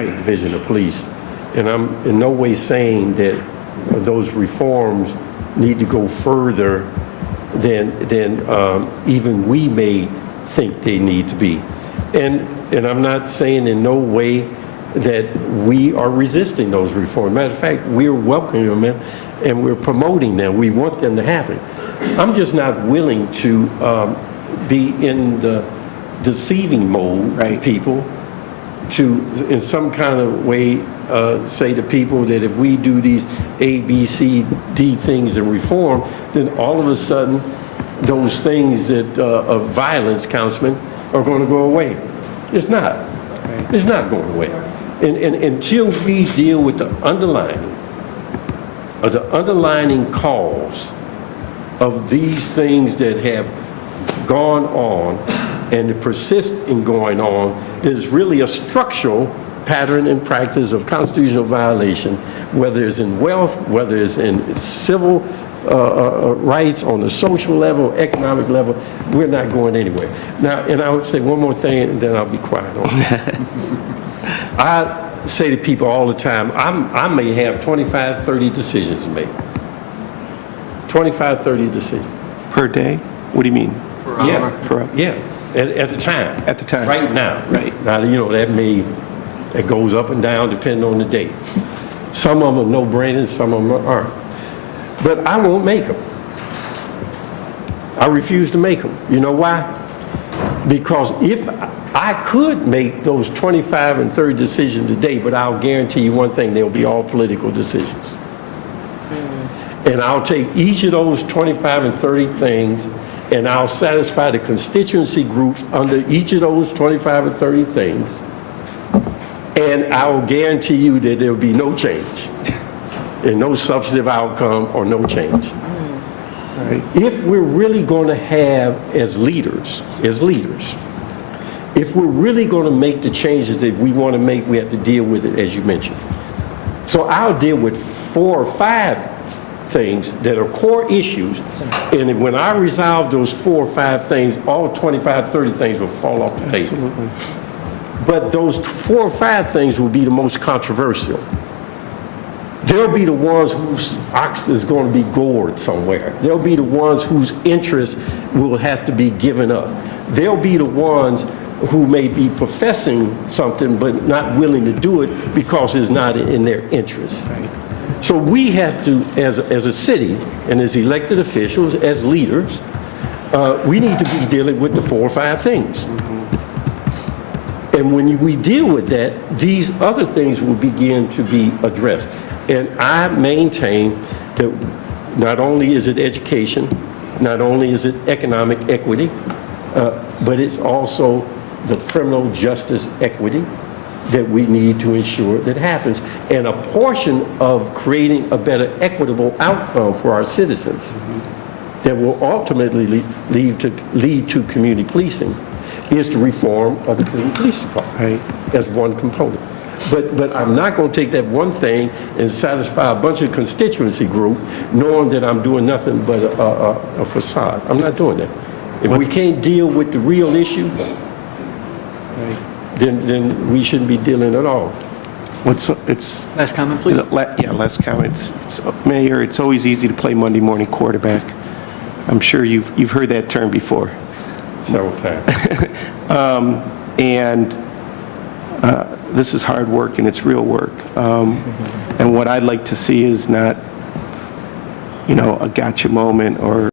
Division of Police. And I'm in no way saying that those reforms need to go further than even we may think they need to be. And I'm not saying in no way that we are resisting those reforms. Matter of fact, we're welcoming them and we're promoting them. We want them to happen. I'm just not willing to be in the deceiving mode to people, to in some kind of way say to people that if we do these A, B, C, D things and reform, then all of a sudden those things that of violence, Councilman, are going to go away. It's not. It's not going away. And until we deal with the underlining cause of these things that have gone on and persist in going on, there's really a structural pattern and practice of constitutional violation, whether it's in wealth, whether it's in civil rights, on the social level, economic level. We're not going anywhere. Now, and I would say one more thing, and then I'll be quiet on it. I say to people all the time, I may have 25, 30 decisions to make. 25, 30 decisions. Per day? What do you mean? Per hour? Per hour. Yeah, at the time. At the time. Right now. Right. Now, you know, that goes up and down depending on the day. Some of them are no-brainers, some of them aren't. But I won't make them. I refuse to make them. You know why? Because if I could make those 25 and 30 decisions a day, but I'll guarantee you one thing, they'll be all political decisions. And I'll take each of those 25 and 30 things and I'll satisfy the constituency groups under each of those 25 and 30 things. And I will guarantee you that there will be no change and no substantive outcome or no change. Right. If we're really going to have, as leaders, if we're really going to make the changes that we want to make, we have to deal with it, as you mentioned. So I'll deal with 4 or 5 things that are core issues, and when I resolve those 4 or 5 things, all 25, 30 things will fall off the table. Absolutely. But those 4 or 5 things will be the most controversial. They'll be the ones whose ox is going to be gored somewhere. They'll be the ones whose interests will have to be given up. They'll be the ones who may be professing something but not willing to do it because it's not in their interest. Right. So we have to, as a city and as elected officials, as leaders, we need to be dealing with the 4 or 5 things. And when we deal with that, these other things will begin to be addressed. And I maintain that not only is it education, not only is it economic equity, but it's also the criminal justice equity that we need to ensure that happens. And a portion of creating a better equitable outcome for our citizens that will ultimately lead to community policing is the reform of the community police department. Right. As one component. But I'm not going to take that one thing and satisfy a bunch of constituency group knowing that I'm doing nothing but a facade. I'm not doing that. If we can't deal with the real issue, then we shouldn't be dealing at all. It's Last comment, please. yeah, last comment. Mayor, it's always easy to play Monday morning quarterback. I'm sure you've heard that term before. Several times. And this is hard work and it's real work. And what I'd like to see is not, a gotcha moment or